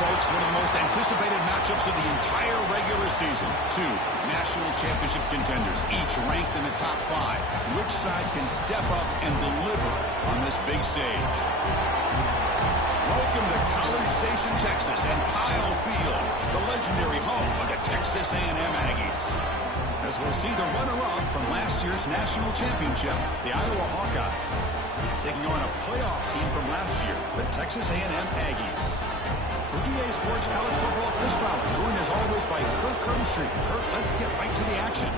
folks, one of the most anticipated matchups of the entire regular season. Two national championship contenders, each ranked in the top 5. Which side can step up and deliver on this big stage? Welcome to College Station, Texas, and Kyle Field, the legendary home of the Texas A&M Aggies. As we'll see the runner-up from last year's national championship, the Iowa Hawkeyes, taking on a playoff team from last year, the Texas A&M Aggies. For EA Sports College Football, Chris Fowler, joined as always by Kirk Cronstreet. Kirk, let's get right to the action.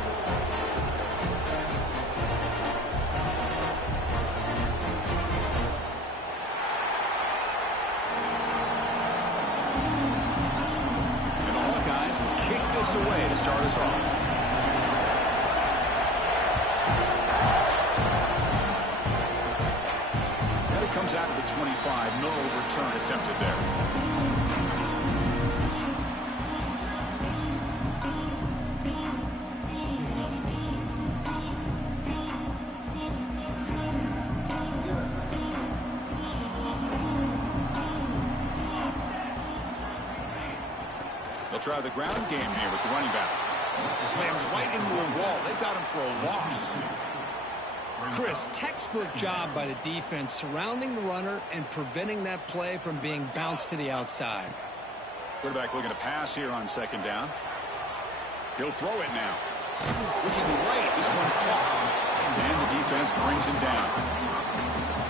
And the Hawkeyes will kick this away to start us off. Comes out of the 25. No return attempted there. They'll try the ground game here with the running back. Slams right into a wall. They've got him for a loss. Chris, textbook job by the defense surrounding the runner and preventing that play from being bounced to the outside. Quarterback looking to pass here on second down. He'll throw it now. Looking right, this one caught. And the defense brings him down.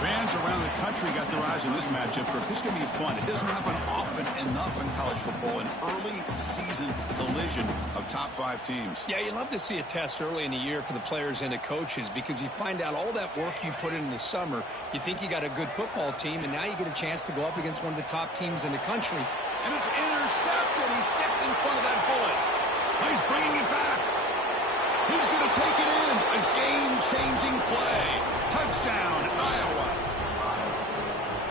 Fans around the country got their eyes on this matchup. This is going to be fun. It doesn't happen often enough in college football, an early season collision of top 5 teams. Yeah, you love to see a test early in the year for the players and the coaches because you find out all that work you put in the summer. You think you got a good football team, and now you get a chance to go up against one of the top teams in the country. And it's intercepted. He stepped in front of that bullet. He's bringing it back. He's going to take it in. A game-changing play. Touchdown, Iowa.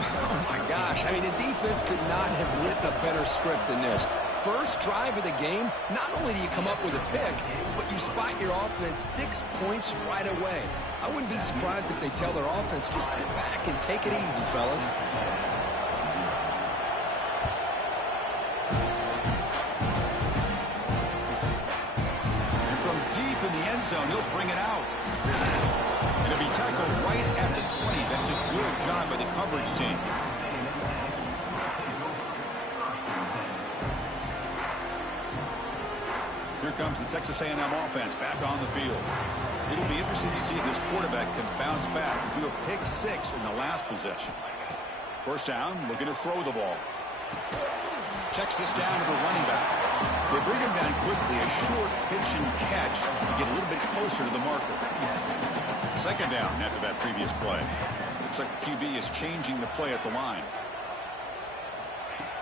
Oh, my gosh. I mean, the defense could not have written a better script than this. First drive of the game, not only do you come up with a pick, but you spot your offense 6 points right away. I wouldn't be surprised if they tell their offense, just sit back and take it easy, fellas. And from deep in the end zone, he'll bring it out. And it'll be tackled right at the 20. That's a good job by the coverage team. Here comes the Texas A&M offense back on the field. It'll be interesting to see if this quarterback can bounce back and do a pick 6 in the last possession. First down, looking to throw the ball. Checks this down to the running back. They bring him down quickly, a short pitch and catch to get a little bit closer to the marker. Second down after that previous play. Looks like the QB is changing the play at the line.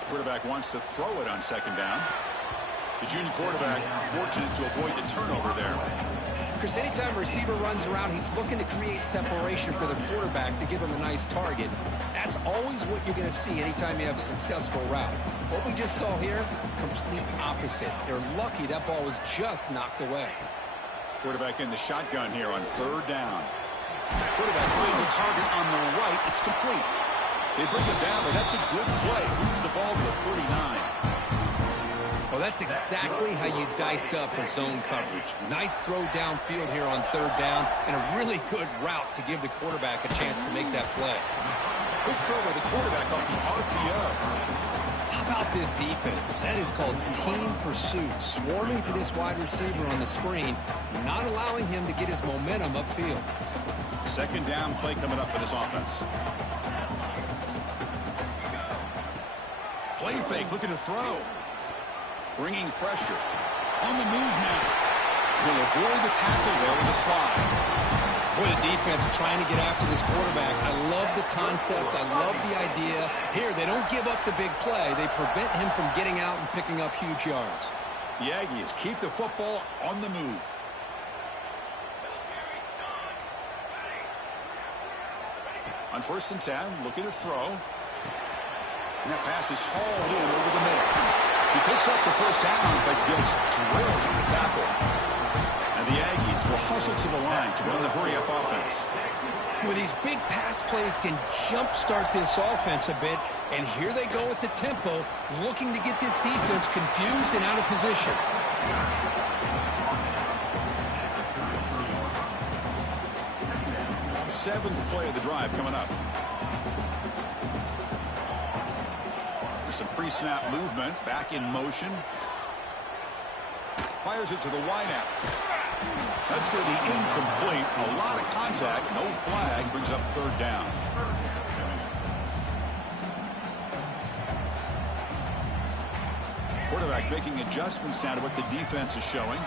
Quarterback wants to throw it on second down. The junior quarterback fortunate to avoid the turnover there. Chris, anytime a receiver runs around, he's looking to create separation for the quarterback to give him a nice target. That's always what you're going to see anytime you have a successful route. What we just saw here, complete opposite. They're lucky that ball was just knocked away. Quarterback in the shotgun here on third down. Quarterback finds a target on the right. It's complete. They bring him down, but that's a good play. Moves the ball to the 39. Well, that's exactly how you dice up a zone coverage. Nice throw downfield here on third down, and a really good route to give the quarterback a chance to make that play. Quick throw by the quarterback off the RPO. How about this defense? That is called team pursuit. Swarming to this wide receiver on the screen, not allowing him to get his momentum upfield. Second down play coming up for this offense. Play fake, looking to throw. Bringing pressure. On the move now. He'll avoid the tackle there with a slide. Boy, the defense trying to get after this quarterback. I love the concept. I love the idea. Here, they don't give up the big play. They prevent him from getting out and picking up huge yards. The Aggies keep the football on the move. On 1st and 10, looking to throw. And that pass is hauled in over the middle. He picks up the first down, but gets drilled in the tackle. And the Aggies defense will hustle to the line to run the hurry-up offense. Well, these big pass plays can jumpstart this offense a bit, and here they go at the tempo, looking to get this defense confused and out of position. Seventh play of the drive coming up. There's some pre-snap movement, back in motion. Fires it to the wideout. That's going to be incomplete. A lot of contact. No flag. Brings up third down. Quarterback making adjustments now to what the defense is showing.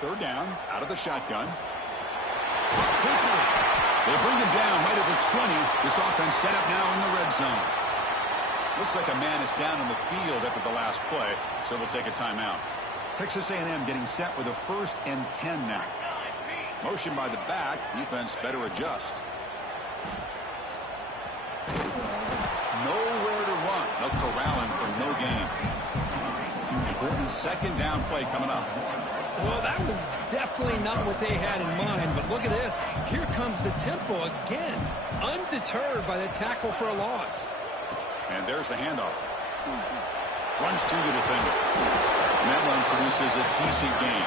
Third down. Out of the shotgun. Quickly. They bring him down right at the 20. This offense set up now in the red zone. Looks like a man is down on the field after the last play, so we'll take a timeout. Texas A&M getting set with a 1st and 10 now. Motion by the back. Defense better adjust. Nowhere to run. No corralling for no gain. Important 2nd down play coming up. Well, that was definitely not what they had in mind, but look at this. Here comes the tempo again, undeterred by the tackle for a loss. And there's the handoff. Runs through the defender. And that run produces a decent gain.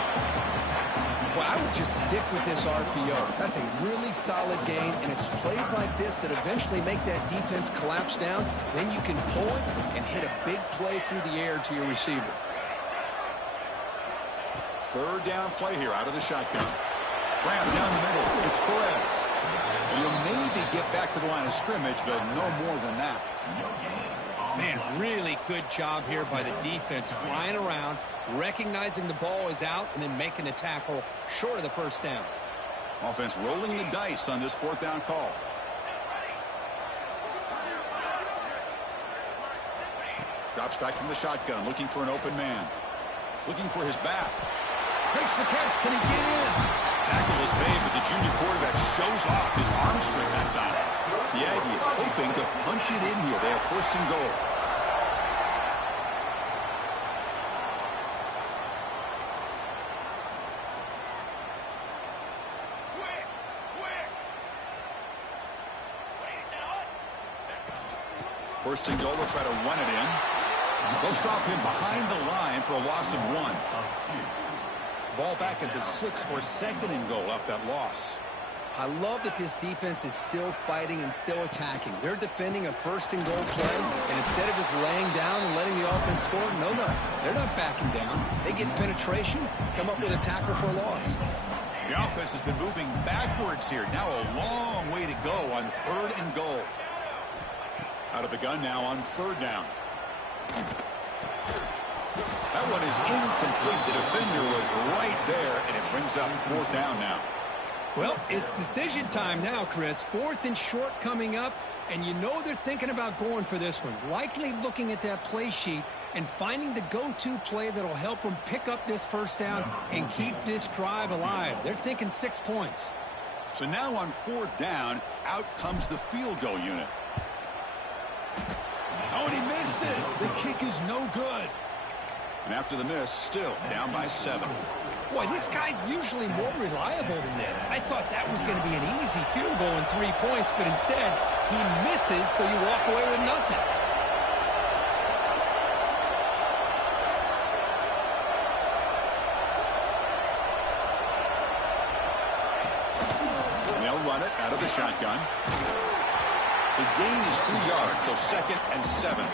Well, I would just stick with this RPO. That's a really solid gain, and it's plays like this that eventually make that defense collapse down. Then you can pull it and hit a big play through the air to your receiver. 3rd down play here out of the shotgun. Graham down the middle. It's Perez. You'll maybe get back to the line of scrimmage, but no more than that. Man, really good job here by the defense, flying around, recognizing the ball is out, and then making the tackle short of the 1st down. Offense rolling the dice on this 4th down call. Drops back from the shotgun, looking for an open man. Looking for his back. Makes the catch. Can he get in? Tackle is made, but the junior quarterback shows off his arm strength that time. The Aggie is hoping to punch it in here. They have 1st and goal. First and goal, they'll try to run it in. They'll stop him behind the line for a loss of 1. Ball back at the 6 for 2nd and goal off that loss. I love that this defense is still fighting and still attacking. They're defending a 1st and goal play, and instead of just laying down and letting the offense score, no, they're not backing down. They get penetration, come up with a tackle for a loss. The offense has been moving backwards here. Now a long way to go on 3rd and goal. Out of the gun now on 3rd down. That one is incomplete. The defender was right there, and it brings up 4th down now. Well, it's decision time now, Chris. 4th and short coming up, and you know they're thinking about going for this one. Likely looking at that play sheet and finding the go-to play that'll help them pick up this 1st down and keep this drive alive. They're thinking 6 points. So now on 4th down, out comes the field goal unit. Oh, and he missed it. The kick is no good. And after the miss, still down by 7. Boy, this guy's usually more reliable than this. I thought that was going to be an easy field goal and 3 points, but instead, he misses, so you walk away with nothing. And they'll run it out of the shotgun. The gain is 2 yards, so 2nd and 7.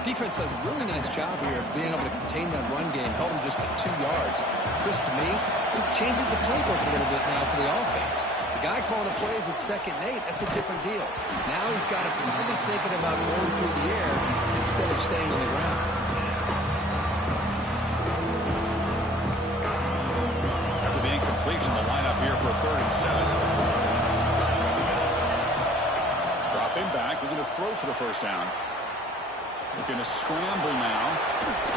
Defense does a really nice job here of being able to contain that run game, held him just at 2 yards. Chris, to me, this changes the playbook a little bit now for the offense. The guy calling the plays at 2nd and 8, that's a different deal. Now he's got to probably thinking about going through the air instead of staying on the ground. After the incompletion, the lineup here for a 3rd and 7. Drop him back. They're going to throw for the 1st down. Looking to scramble now.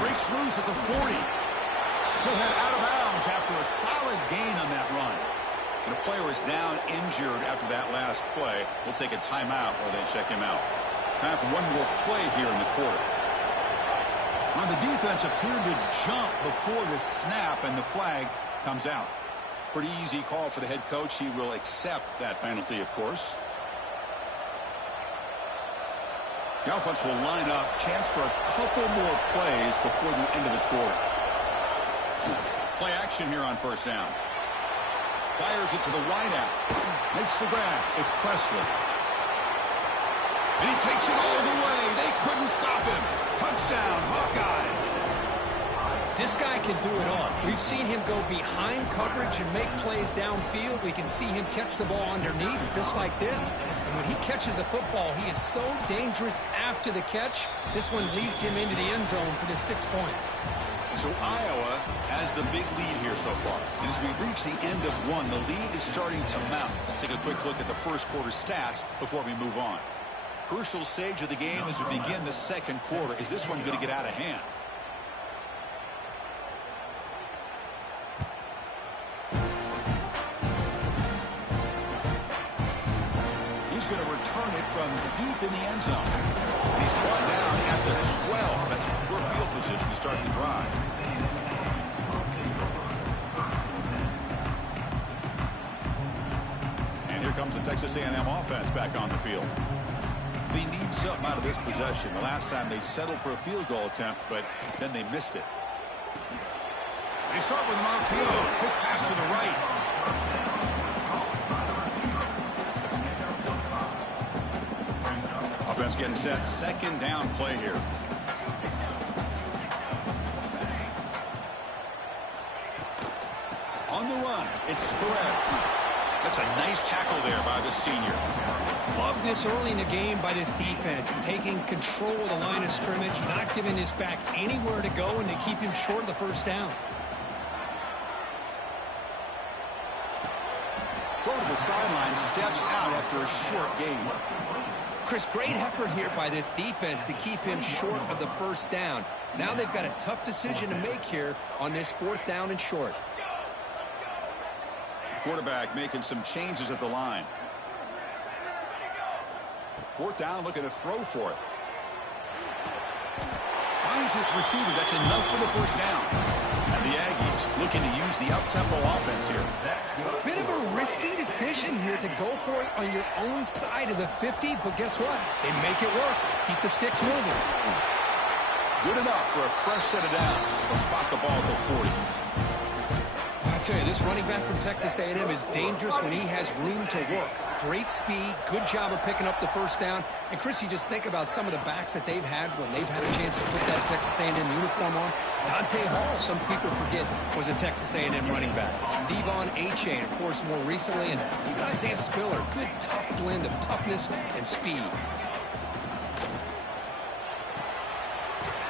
Breaks loose at the 40. He'll head out of bounds after a solid gain on that run. And a player is down injured after that last play. We'll take a timeout while they check him out. Time for one more play here in the quarter. On the defense appeared to jump before the snap, and the flag comes out. Pretty easy call for the head coach. He will accept that penalty, of course. The offense will line up. Chance for a couple more plays before the end of the quarter. Play action here on first down. Fires it to the wideout. Makes the grab. It's Presley. And he takes it all the way. They couldn't stop him. Touchdown, Hawkeyes. This guy can do it all. We've seen him go behind coverage and make plays downfield. We can see him catch the ball underneath, just like this. And when he catches a football, he is so dangerous after the catch. This one leads him into the end zone for the 6 points. So Iowa has the big lead here so far. And as we reach the end of one, the lead is starting to mount. Let's take a quick look at the first quarter stats before we move on. Crucial stage of the game as we begin the second quarter. Is this one going to get out of hand? He's going to return it from deep in the end zone. And he's brought down at the 12. That's poor field position to start the drive. And here comes the Texas A&M offense back on the field. They need something out of this possession. The last time they settled for a field goal attempt, but then they missed it. They start with an RPO. Quick pass to the right. Offense getting set. Second down play here. On the run, it's Perez. That's a nice tackle there by the senior. Love this early in the game by this defense, taking control of the line of scrimmage, not giving this back anywhere to go, and to keep him short of the first down. Go to the sideline, steps out after a short gain. Chris, great effort here by this defense to keep him short of the first down. Now they've got a tough decision to make here on this 4th down and short. Quarterback making some changes at the line. 4th down, looking to throw for it. Finds his receiver. That's enough for the first down. And the Aggies looking to use the up-tempo offense here. Bit of a risky decision here to go for it on your own side of the 50, but guess what? They make it work. Keep the sticks moving. Good enough for a fresh set of downs. They'll spot the ball at the 40. I tell you, this running back from Texas A&M is dangerous when he has room to work. Great speed, good job of picking up the first down. And Chris, you just think about some of the backs that they've had when they've had a chance to put that Texas A&M uniform on. Dante Hall, some people forget, was a Texas A&M running back. Devon Achane, of course, more recently. And even Isaiah Spiller, good tough blend of toughness and speed.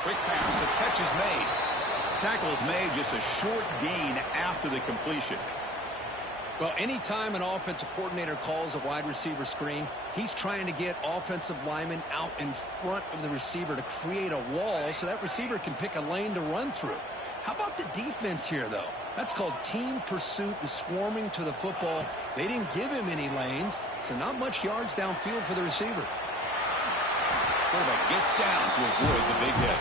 Quick pass, the catch is made. Tackle is made, just a short gain after the completion. Well, anytime an offensive coordinator calls a wide receiver screen, he's trying to get offensive linemen out in front of the receiver to create a wall so that receiver can pick a lane to run through. How about the defense here, though? That's called team pursuit and swarming to the football. They didn't give him any lanes, so not much yards downfield for the receiver. Quarterback gets down to avoid the big hit.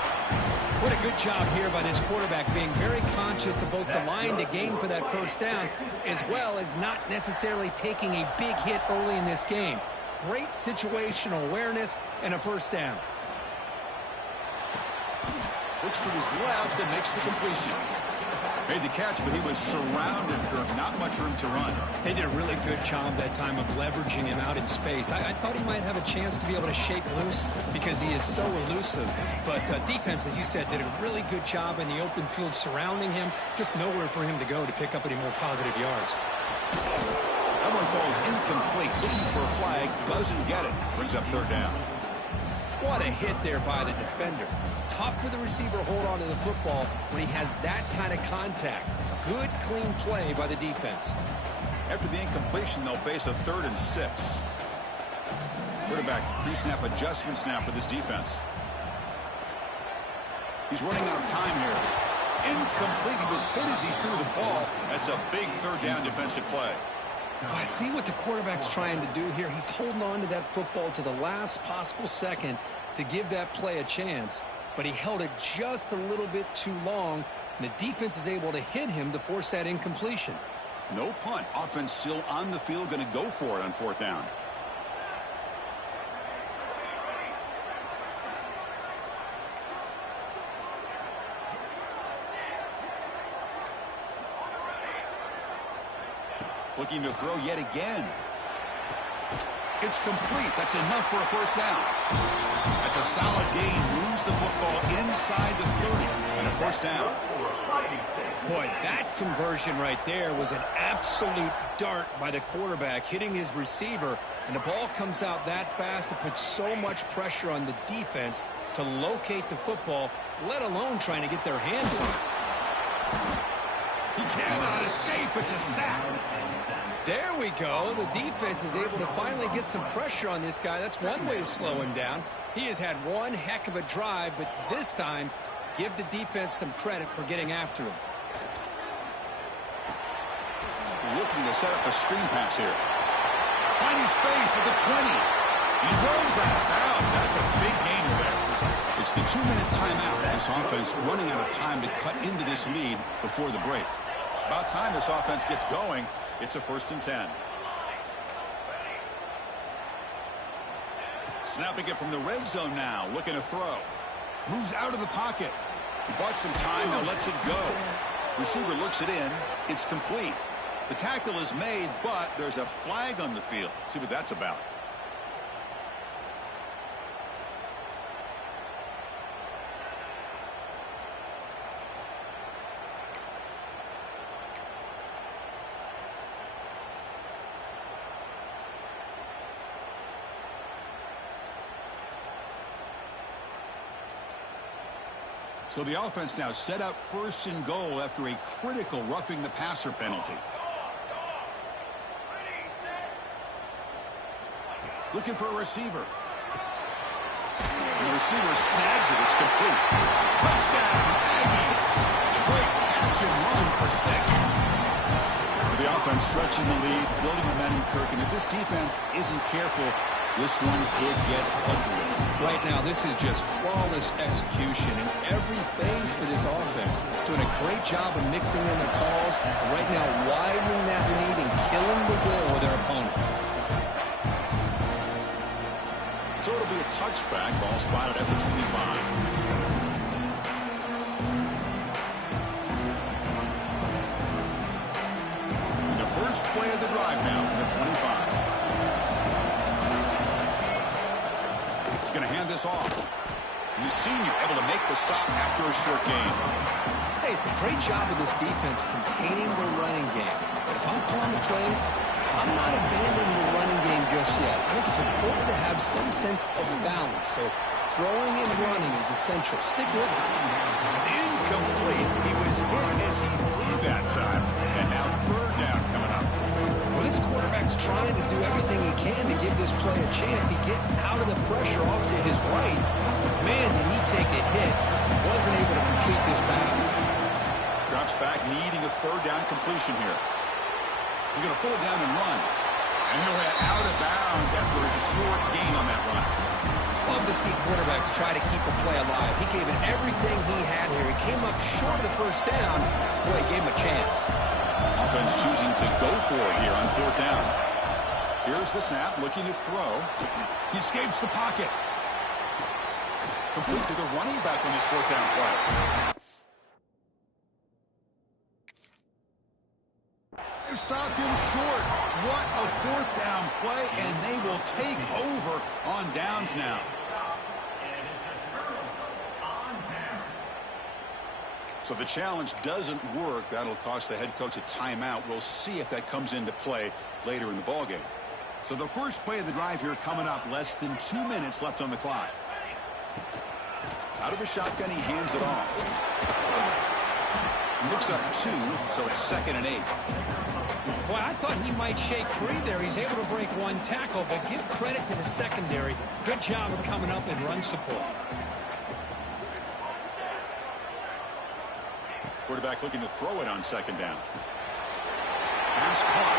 What a good job here by this quarterback, being very conscious of both the line to gain for that first down, as well as not necessarily taking a big hit early in this game. Great situational awareness and a first down. Looks to his left and makes the completion. Made the catch, but he was surrounded for not much room to run. They did a really good job that time of leveraging him out in space. I thought he might have a chance to be able to shake loose because he is so elusive. But defense, as you said, did a really good job in the open field surrounding him. Just nowhere for him to go to pick up any more positive yards. That one falls incomplete. Looking for a flag. Doesn't get it. Brings up 3rd down. What a hit there by the defender. Tough for the receiver to hold on to the football when he has that kind of contact. Good, clean play by the defense. After the incompletion, they'll face a 3rd and 6. Quarterback pre-snap adjustments now for this defense. He's running out of time here. Incomplete. He was hit as he threw the ball. That's a big 3rd down defensive play. I see what the quarterback's trying to do here. He's holding on to that football to the last possible second to give that play a chance. but he held it just a little bit too long, and the defense is able to hit him to force that incompletion. No punt. Offense still on the field, going to go for it on 4th down. Looking to throw yet again. It's complete. That's enough for a 1st down. That's a solid gain. Moves the football inside the 30 and a 1st down. Boy, that conversion right there was an absolute dart by the quarterback, hitting his receiver, and the ball comes out that fast to put so much pressure on the defense to locate the football, let alone trying to get their hands on it. He cannot escape. It's a sack. There we go. The defense is able to finally get some pressure on this guy. That's one way to slow him down. He has had one heck of a drive, but this time, give the defense some credit for getting after him. Looking to set up a screen pass here. Finding space at the 20. He runs out of bounds. That's a big gainer there. It's the 2-minute timeout. This offense running out of time to cut into this lead before the break. About time this offense gets going. It's a 1st and 10. Snapping it from the red zone now. Looking to throw. Moves out of the pocket. He bought some time. Now lets it go. Receiver looks it in. It's complete. The tackle is made, but there's a flag on the field. See what that's about. So the offense now set up 1st and goal after a critical roughing the passer penalty. Looking for a receiver. And the receiver snags it. It's complete. Touchdown, Aggies. Great catch and run for 6. The offense stretching the lead, building momentum, Kirk. And if this defense isn't careful, this one could get ugly. Right now, this is just flawless execution in every phase for this offense. Doing a great job of mixing in the calls. Right now, widening that lead and killing the will of their opponent. So it'll be a touchback. Ball spotted at the 25. First play of the drive now from the 25. He's going to hand this off. The senior able to make the stop after a short gain. Hey, it's a great job of this defense containing the running game. But if I'm calling the plays, I'm not abandoning the running game just yet. I think it's important to have some sense of balance. So throwing and running is essential. Stick with it. It's incomplete. He was hit as he threw that time. And now 3rd down coming up. Well, this quarterback's trying to do everything he can to give this play a chance. He gets out of the pressure off to his right. Man, did he take a hit. He wasn't able to complete this pass. Drops back, needing a 3rd down completion here. He's going to pull it down and run. And he'll head out of bounds after a short gain on that run. Love to see quarterbacks try to keep a play alive. He gave it everything he had here. He came up short of the 1st down. Boy, he gave him a chance. Offense choosing to go for it here on 4th down. Here's the snap, looking to throw. He escapes the pocket. Complete to the running back on this 4th down play. They've stopped him short. What a 4th down play, and they will take over on downs now. So the challenge doesn't work. That'll cost the head coach a timeout. We'll see if that comes into play later in the ballgame. So the first play of the drive here coming up. Less than 2 minutes left on the clock. Out of the shotgun, he hands it off. Looks up 2, so it's 2nd and 8. Boy, I thought he might shake free there. He's able to break one tackle, but give credit to the secondary. Good job of coming up in run support. Quarterback looking to throw it on 2nd down. Pass caught.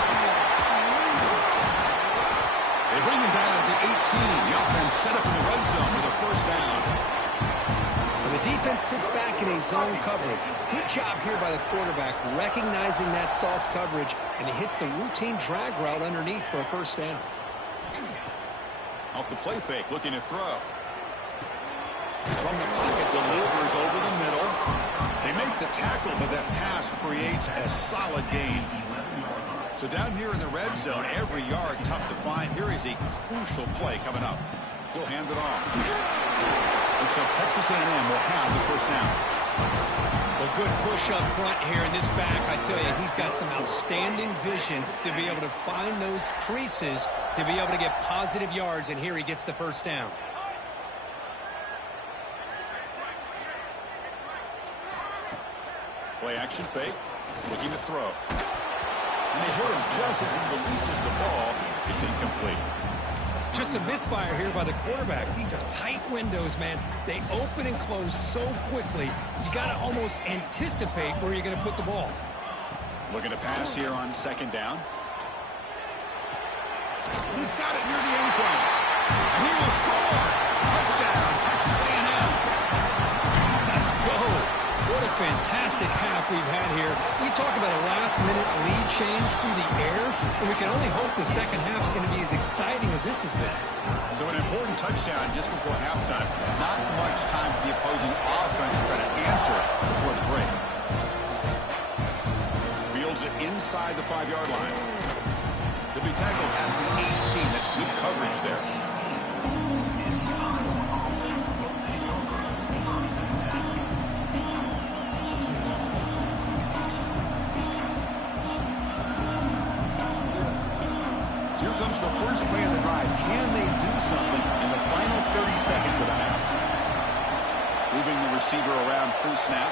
They bring him down at the 18. The offense set up in the red zone with a 1st down. Well, The defense sits back in a zone coverage. Good job here by the quarterback, recognizing that soft coverage, and he hits the routine drag route underneath for a first down. Off the play fake, looking to throw. From the pocket, delivers over the middle. They make the tackle, but that pass creates a solid gain. So down here in the red zone, every yard tough to find. Here is a crucial play coming up. He'll hand it off. Looks like Texas A&M will have the first down. Well, good push up front here in this back. I tell you, he's got some outstanding vision to be able to find those creases, to be able to get positive yards, and here he gets the first down. Play action fake, looking to throw. And they hit him just as he releases the ball. It's incomplete. Just a misfire here by the quarterback. These are tight windows, man. They open and close so quickly. You got to almost anticipate where you're going to put the ball. Looking to pass here on second down. He's got it near the end zone. He will score. Touchdown, Texas A&M. Let's go. What a fantastic half we've had here. We talk about a last-minute lead change through the air, and we can only hope the second half's going to be as exciting as this has been. So an important touchdown just before halftime. Not much time for the opposing offense to try to answer before the break. Fields it inside the 5-yard line. He'll be tackled at the 18. That's good coverage there. Here comes the first play of the drive. Can they do something in the final 30 seconds of the half? Moving the receiver around pre-snap.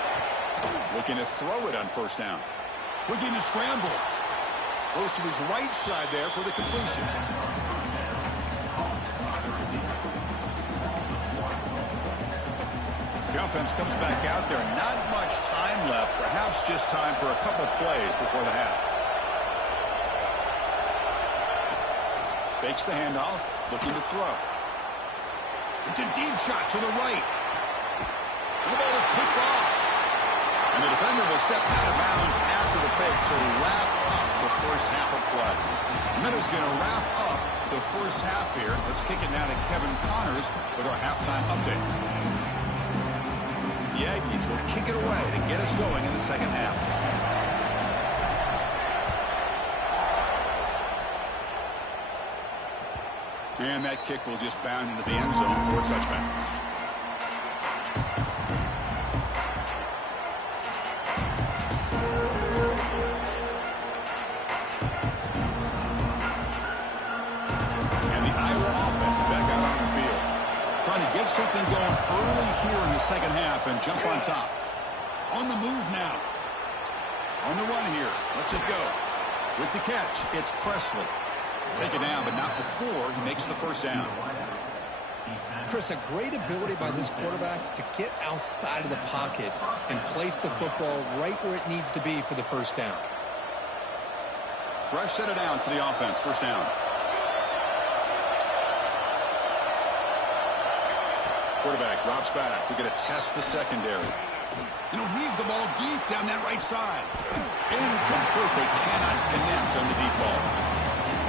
Looking to throw it on first down. Looking to scramble. Goes to his right side there for the completion. The offense comes back out there. Not much time left. Perhaps just time for a couple plays before the half. Fakes the handoff, looking to throw. It's a deep shot to the right. And the ball is picked off. And the defender will step out of bounds after the pick to wrap up the first half of play. Minnows going to wrap up the first half here. Let's kick it now to Kevin Connors with our halftime update. The Aggies will kick it away to get us going in the second half. And that kick will just bound into the end zone for a touchback. And the Iowa offense is back out on the field. Trying to get something going early here in the second half and jump on top. On the move now. On the run here. Let's it go. With the catch, it's Presley. Take it down, but not before he makes the first down. Chris, a great ability by this quarterback to get outside of the pocket and place the football right where it needs to be for the first down. Fresh set of downs for the offense. First down. Quarterback drops back. We're going to test the secondary. And he'll heave the ball deep down that right side. Incomplete. They cannot connect on the deep ball.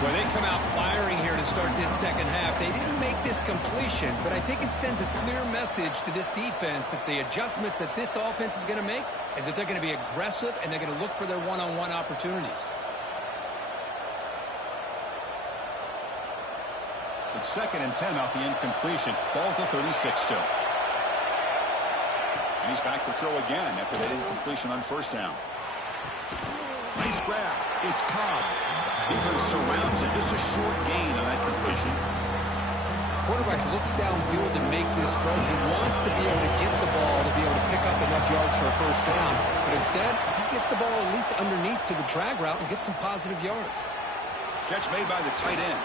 Well, they come out firing here to start this second half. They didn't make this completion, but I think it sends a clear message to this defense that the adjustments that this offense is going to make is that they're going to be aggressive and they're going to look for their one-on-one opportunities. It's 2nd and 10 off the incompletion. Ball to 36 still. And he's back to throw again after that incompletion on first down. Nice grab. It's Cobb. Defense surrounds it. Just a short gain on that completion. Quarterback looks downfield to make this throw. He wants to be able to get the ball to be able to pick up enough yards for a first down. But instead, he gets the ball at least underneath to the drag route and gets some positive yards. Catch made by the tight end.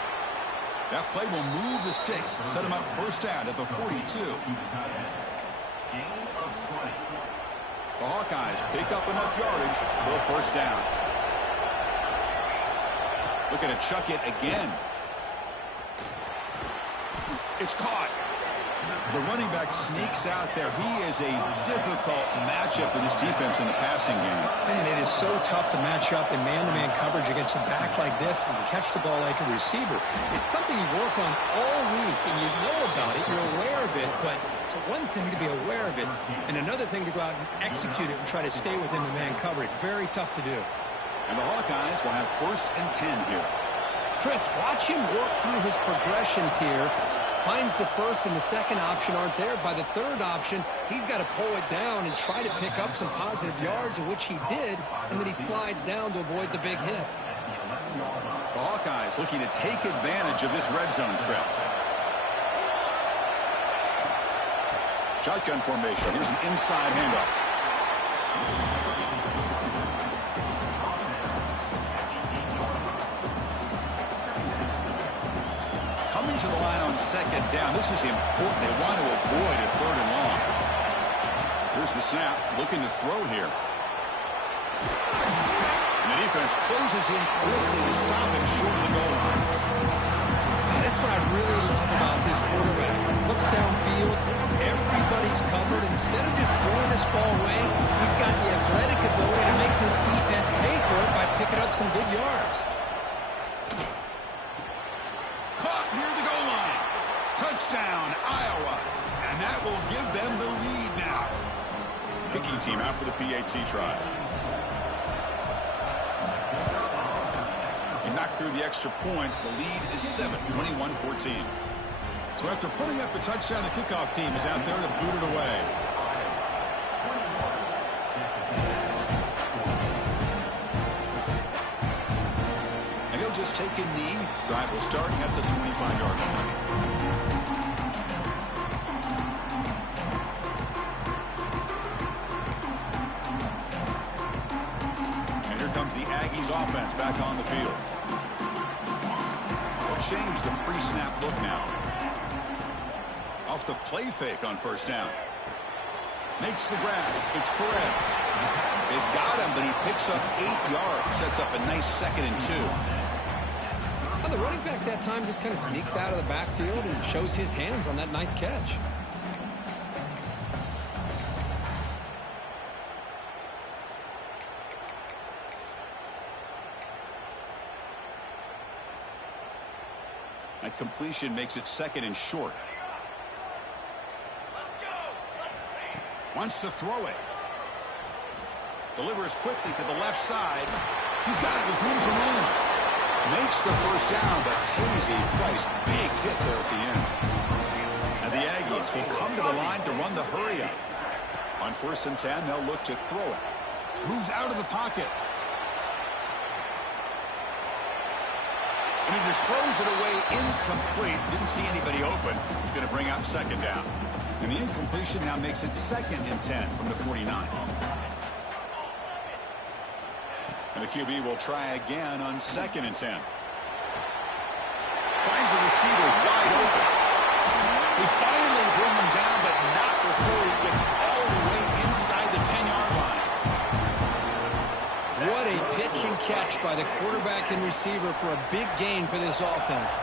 That play will move the sticks. Set him up first down at the 42. The Hawkeyes pick up enough yardage for a first down. Looking to chuck it again. It's caught. The running back sneaks out there. He is a difficult matchup for this defense in the passing game. Man, it is so tough to match up in man-to-man coverage against a back like this and catch the ball like a receiver. It's something you work on all week, and you know about it. You're aware of it, but it's one thing to be aware of it, and another thing to go out and execute it and try to stay within the man coverage. Very tough to do. And the Hawkeyes will have 1st and 10 here. Chris, watch him work through his progressions here. Finds the first and the second option aren't there. By the third option, he's got to pull it down and try to pick up some positive yards, which he did, and then he slides down to avoid the big hit. The Hawkeyes looking to take advantage of this red zone trip. Shotgun formation. Here's an inside handoff. Coming to the line on 2nd down. This is important. They want to avoid a 3rd and long. Here's the snap. Looking to throw here. And the defense closes in quickly to stop him short of the goal line. That's what I really love about this quarterback. Looks downfield. Everybody's covered. Instead of just throwing this ball away, he's got the athletic ability to make this defense pay for it by picking up some good yards. Near the goal line. Touchdown, Iowa. And that will give them the lead now. Kicking team out for the PAT try. He knocked through the extra point. The lead is 7, 21-14. So after putting up the touchdown, the kickoff team is out there to boot it away. Just take a knee. Drive will start at the 25-yard line. And here comes the Aggies offense back on the field. They'll change the pre-snap look now. Off the play fake on 1st down. Makes the grab. It's Perez. They've got him, but he picks up 8 yards. Sets up a nice 2nd and 2. Well, the running back that time just kind of sneaks out of the backfield and shows his hands on that nice catch. That completion makes it 2nd and short. Wants to throw it. Delivers quickly to the left side. He's got it with room to run. Makes the 1st down, but pays a price. Big hit there at the end. And the Aggies will come to the line to run the hurry up. On 1st and 10, they'll look to throw it. Moves out of the pocket. And he just throws it away incomplete. Didn't see anybody open. He's going to bring out 2nd down. And the incompletion now makes it 2nd and 10 from the 49. And the QB will try again on 2nd and 10. Finds a receiver wide open. They finally bring him down, but not before he gets all the way inside the 10-yard line. What a pitch and catch by the quarterback and receiver for a big gain for this offense.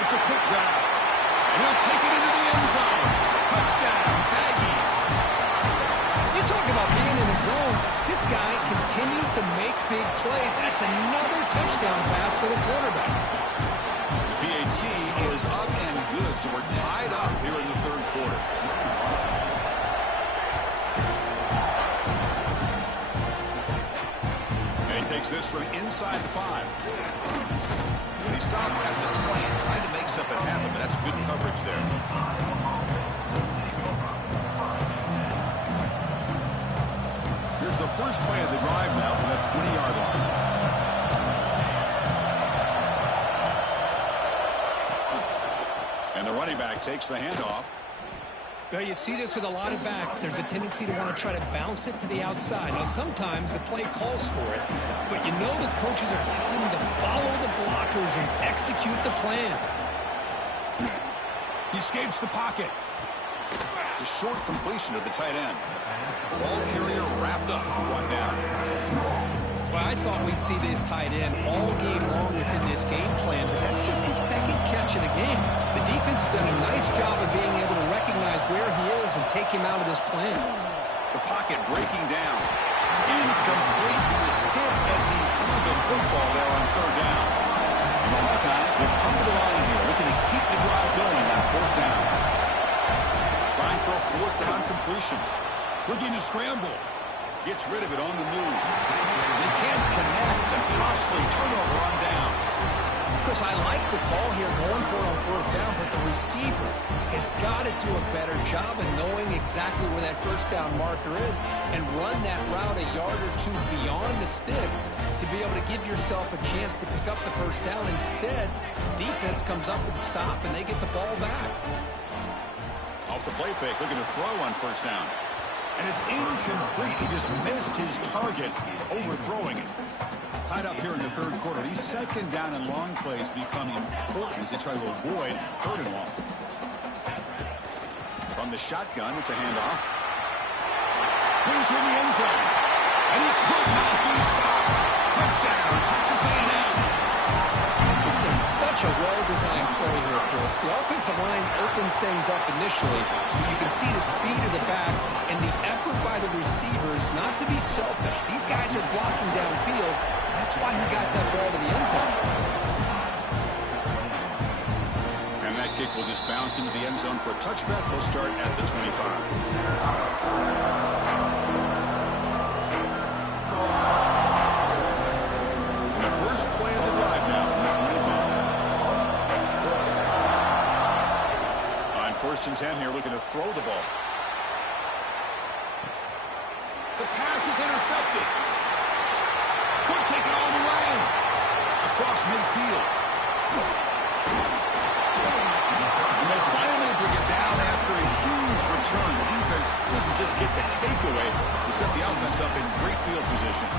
It's a quick grab. And he'll take it into the end zone. Touchdown, Aggies. You talk about being in the zone. This guy continues to make big plays. That's another touchdown pass for the quarterback. The PAT is up and good, so we're tied up here in the 3rd quarter. And he takes this from inside the 5. When he stopped at the 20, trying to make something happen, but that's good coverage there. Here's the first play of the drive now from that 20-yard line. And the running back takes the handoff. Well, you see this with a lot of backs. There's a tendency to want to try to bounce it to the outside. Now, sometimes the play calls for it, but you know the coaches are telling them to follow the blockers and execute the plan. He escapes the pocket. It's a short completion to the tight end. Ball carrier wrapped up, brought down. Well, I thought we'd see this tight end all game long within this game plan, but that's just his second catch of the game. The defense has done a nice job of being able to recognize where he is and take him out of this plan. The pocket breaking down. Incomplete. He was hit as he threw the football there on third down. And the Hawkeyes will come to the line here, looking to keep the drive going on fourth down. Trying for a fourth down completion. Looking to scramble. Gets rid of it on the move. They can't connect. A costly turnover on downs. Chris, I like the call here going for it on fourth down, but the receiver has got to do a better job of knowing exactly where that first down marker is and run that route a yard or two beyond the sticks to be able to give yourself a chance to pick up the first down. Instead, defense comes up with a stop and they get the ball back. Off the play fake, looking to throw on first down. And it's incomplete. He just missed his target, overthrowing it. Tied up here in the third quarter. These second down and long plays become important as they try to avoid third and long. From the shotgun, it's a handoff. Going to the end zone. And he could not be stopped. Touchdown, Texas A&M. This is such a well-designed play here, Chris. The offensive line opens things up initially, but you can see the speed of the back and the effort by the receivers not to be selfish. These guys are blocking downfield. That's why he got that ball to the end zone. And that kick will just bounce into the end zone for a touchback. They'll start at the 25. First and 10 here, looking to throw the ball. The pass is intercepted. Could take it all the way. Across midfield. And they finally bring it down after a huge return. The defense doesn't just get the takeaway. They set the offense up in great field position.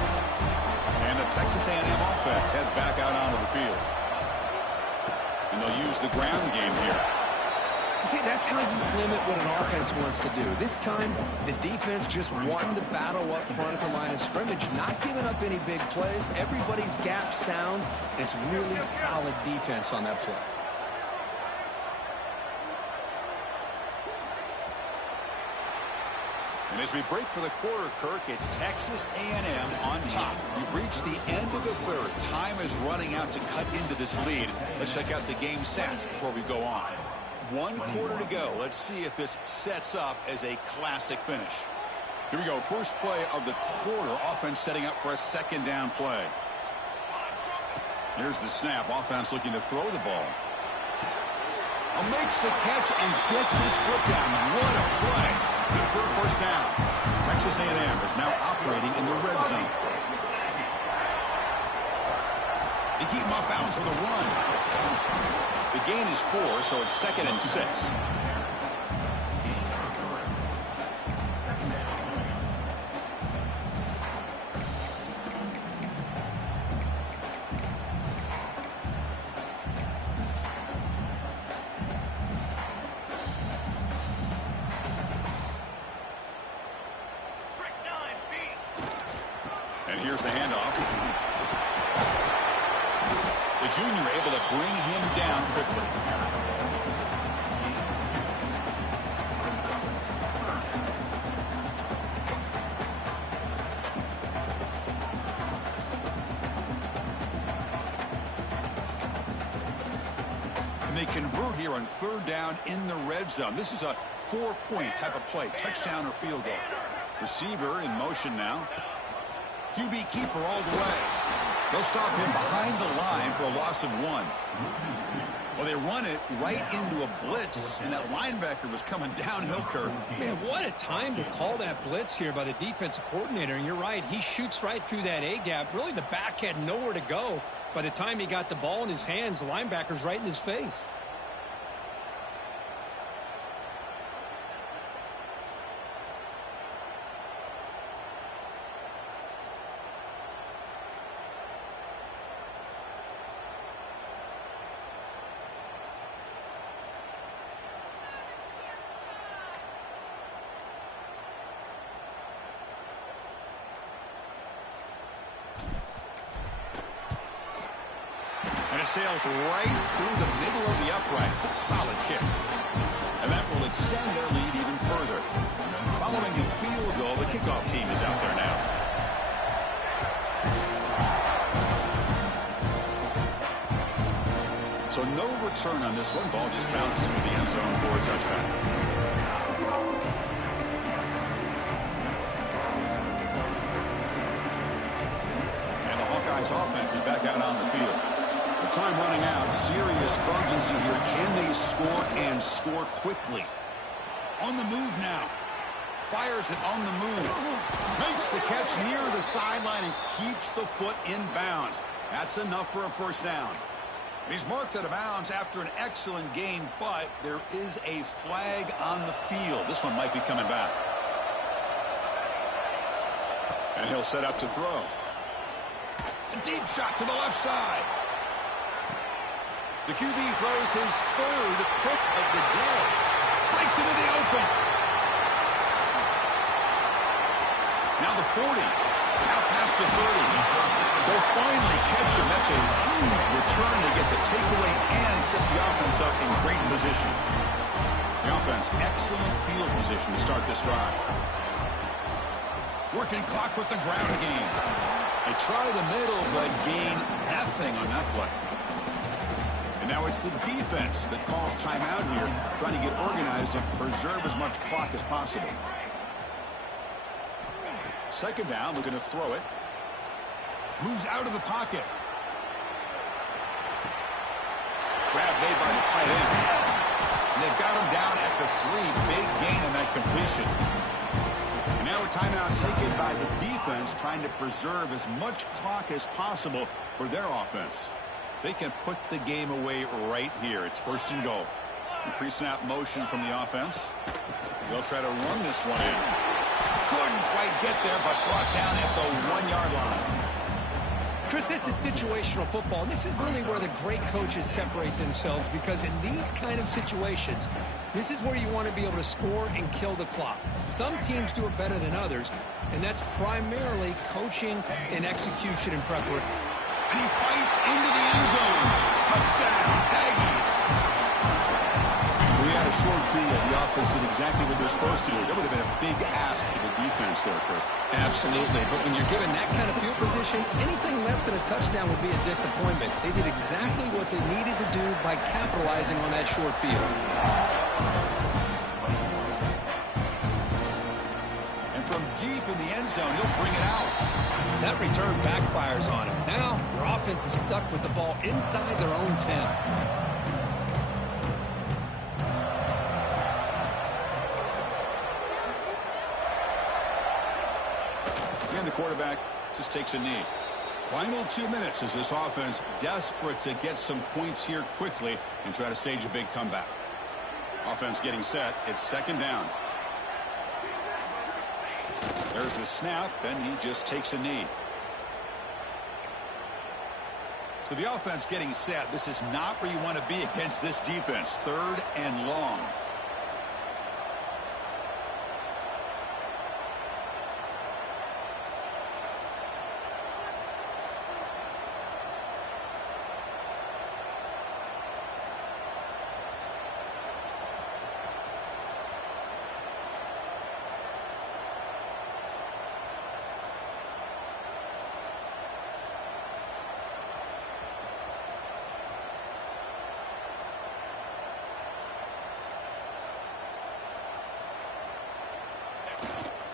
And the Texas A&M offense heads back out onto the field. And they'll use the ground game here. See, that's how you limit what an offense wants to do. This time, the defense just won the battle up front at the line of scrimmage, not giving up any big plays. Everybody's gap sound. It's really solid defense on that play. And as we break for the quarter, Kirk, it's Texas A&M on top. We've reached the end of the third. Time is running out to cut into this lead. Let's check out the game stats before we go on. 1 quarter to go. Let's see if this sets up as a classic finish. Here we go. First play of the quarter. Offense setting up for a second down play. Here's the snap. Offense looking to throw the ball. Makes the catch and gets his foot down. What a play. Good for a first down. Texas A&M is now operating in the red zone. They keep him off bounds with a run. The gain is 4, so it's 2nd and 6. And here's the handoff. The junior able to bring him down quickly. And they convert here on third down in the red zone. This is a 4-point type of play, touchdown or field goal. Receiver in motion now. QB keeper all the way. They'll stop him behind the line for a loss of 1. Well, they run it right into a blitz, and that linebacker was coming downhill, Kirk. Man, what a time to call that blitz here by the defensive coordinator. And you're right, he shoots right through that A-gap. Really, the back had nowhere to go. By the time he got the ball in his hands, the linebacker's right in his face. sails right through the middle of the uprights. A solid kick. And that will extend their lead even further. Following the field goal, the kickoff team is out there now. So no return on this one. Ball just bounced into the end zone for a touchback. And the Hawkeyes offense is back out on the field. The time running out. Serious urgency here. Can they score and score quickly? On the move now. Fires it on the move. Makes the catch near the sideline and keeps the foot in bounds. That's enough for a first down. He's marked out of bounds after an excellent gain, but there is a flag on the field. This one might be coming back. And he'll set up to throw. A deep shot to the left side. The QB throws his third pick of the day. Breaks into the open. Now the 40. Out past the 30. They'll finally catch him. That's a huge return to get the takeaway and set the offense up in great position. The offense, excellent field position to start this drive. Working clock with the ground game. They try the middle, but gain nothing on that play. And now it's the defense that calls timeout here, trying to get organized and preserve as much clock as possible. Second down, looking to throw it. Moves out of the pocket. Grab made by the tight end. And they've got him down at the 3. Big gain on that completion. And now a timeout taken by the defense, trying to preserve as much clock as possible for their offense. They can put the game away right here. It's first and goal. Pre-snap motion from the offense. They'll try to run this one in. Couldn't quite get there, but brought down at the 1-yard line. Chris, this is situational football. This is really where the great coaches separate themselves, because in these kind of situations, this is where you want to be able to score and kill the clock. Some teams do it better than others, and that's primarily coaching and execution and preparation. And he fights into the end zone. Touchdown, Aggies. We had a short field. The offense did exactly what they're supposed to do. That would have been a big ask for the defense there, Kurt. Absolutely. But when you're given that kind of field position, anything less than a touchdown would be a disappointment. They did exactly what they needed to do by capitalizing on that short field. And from deep in the end zone, he'll bring it out. That return backfires on him. Now, their offense is stuck with the ball inside their own 10. And the quarterback just takes a knee. Final 2 minutes as this offense desperate to get some points here quickly and try to stage a big comeback. Offense getting set. It's second down. There's the snap, and he just takes a knee. So the offense getting set. This is not where you want to be against this defense. Third and long.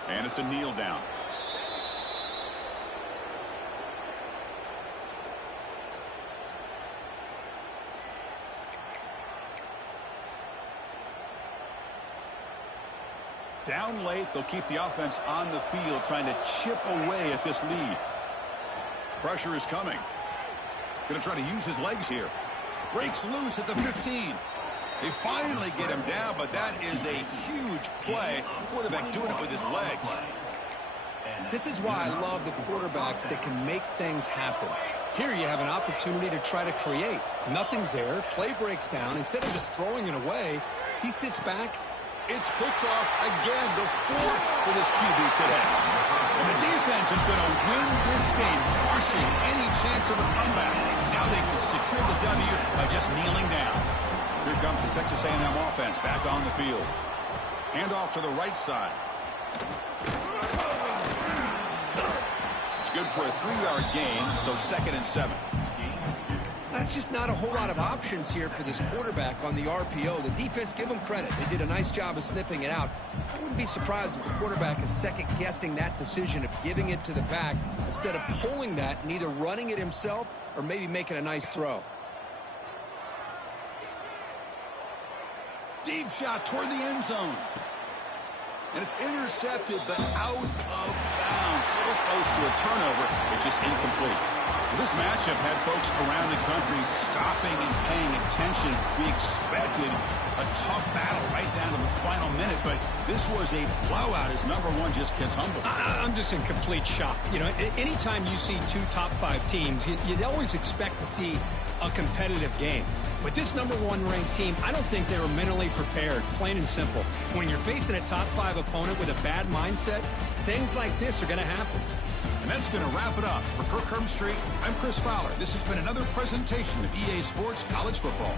And it's a kneel down. Down late, they'll keep the offense on the field, trying to chip away at this lead. Pressure is coming. Going to try to use his legs here. Breaks loose at the 15. They finally get him down, but that is a huge play. Quarterback doing it with his legs. This is why I love the quarterbacks that can make things happen. Here you have an opportunity to try to create. Nothing's there. Play breaks down. Instead of just throwing it away, he sits back. It's picked off again, the 4th for this QB today. And the defense defense is going to win this game, crushing any chance of a comeback. Now they can secure the W by just kneeling down. Here comes the Texas A&M offense back on the field. Hand off to the right side. It's good for a 3-yard gain, so 2nd and 7. That's just not a whole lot of options here for this quarterback on the RPO. The defense, give them credit. They did a nice job of sniffing it out. I wouldn't be surprised if the quarterback is second-guessing that decision of giving it to the back instead of pulling that and either running it himself or maybe making a nice throw. Deep shot toward the end zone. And it's intercepted, but out of bounds. So close to a turnover, it's just incomplete. Well, this matchup had folks around the country stopping and paying attention. We expected a tough battle right down to the final minute, but this was a blowout as number one just gets humbled. I'm just in complete shock. You know, anytime you see two top-5 teams, you'd always expect to see a competitive game. But this number 1 ranked team, I don't think they were mentally prepared, plain and simple. When you're facing a top-5 opponent with a bad mindset, things like this are going to happen. And that's going to wrap it up. For Kirk Herbstreit, I'm Chris Fowler. This has been another presentation of EA Sports College Football.